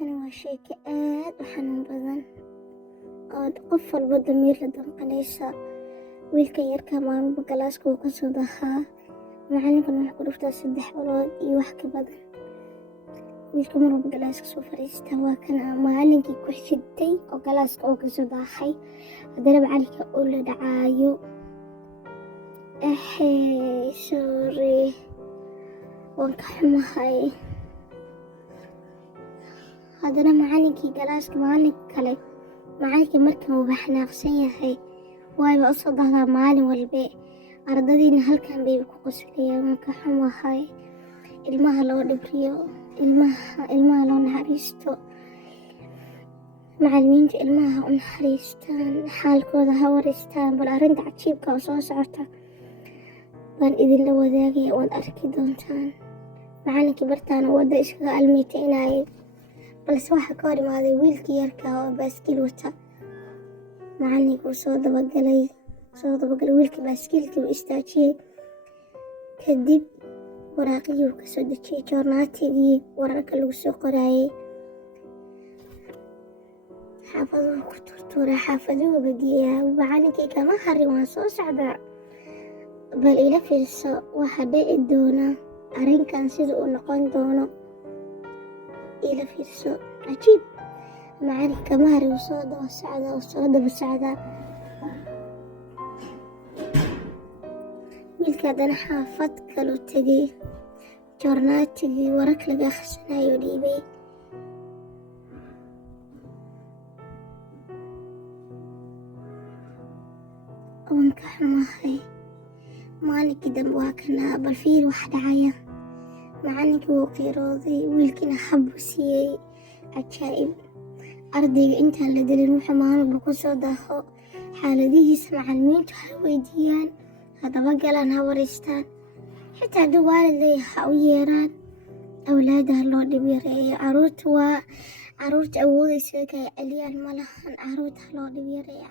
Tani waa sheeko aad u xanuun badan oo qof walba damiir la damqanaysa. Wiilka yarka maalinba galaaska uu ka soo dahaa, macallinkuna wuxuu ku dhuftaa 3 bilood iyo wax ka badan. Wiilka marwalba galaaska soo fadhiista waa kana macallinkii ku xigtay oo galaaska oo ka soo daahay, haddana macallinka uu la dhacaayo. Sorry, waan ka xumahay. haddana macallinkii galaaska macallinka kale, macallinka markan uu xanaaqsan yahay wayba u soo dahdaa maalin walbe. Ardadiina halkan bay ku qoslayaan. Waan ka xumahay. Ilmaha loo dhibriyo, ilmaha loo naxariisto. Macallimiinta ilmaha u naxariistaan, xaalkooda ha wareystaan. Bal arrinta cajiibka oo soo socota baan idinla wadaagaya, waad arki doontaan. Macallinkii bartaana wadda iskaga almiitaynayay, balse waxaa ka hor imaaday wiilkii yarka oo baaskiil wata. Macallinkuu soo dabagalay wiilkii baaskiilkii uu istaajiyey. Kadib waraaqihii uu ka soo dejiyey, joornaatigii wararka lagu soo qoraayay. Xaafaduhu ku turtuuray, xaafaduhu badiyaa. Macallinkii kama harin, waan soo socdaa. Bal ila fiirso waxa dhici doona, arrinkan sida uu noqon doono. Ila fiirso, cajiib. Macallinka kama harin, uu soo daba socdaa. Wiilka haddana xaafad kaluu tegay, joornaatigii wararka laga akhrisanayo dhiibay. Waan ka xumahay. Maalinkii dambe waa kana, bal fiir wax dhacaya. Macallinkii wuu qiirooday, wiilkiina hab buu siiyey. Cajaa'ib. Ardayga intaan la dilin wuxuu maalinba ku soo daaho, xaaladihiisa macallimiintu ha weydiiyaan, haddaba galaan ha wareystaan. Xitaa hadduu waalid leeyahay ha u yeeraan. Awlaadda ha loo dhib yareeyo. Carruurta awoodaysa inay celiyaan ma lahan. Carruurta ha loo dhib yareeyo.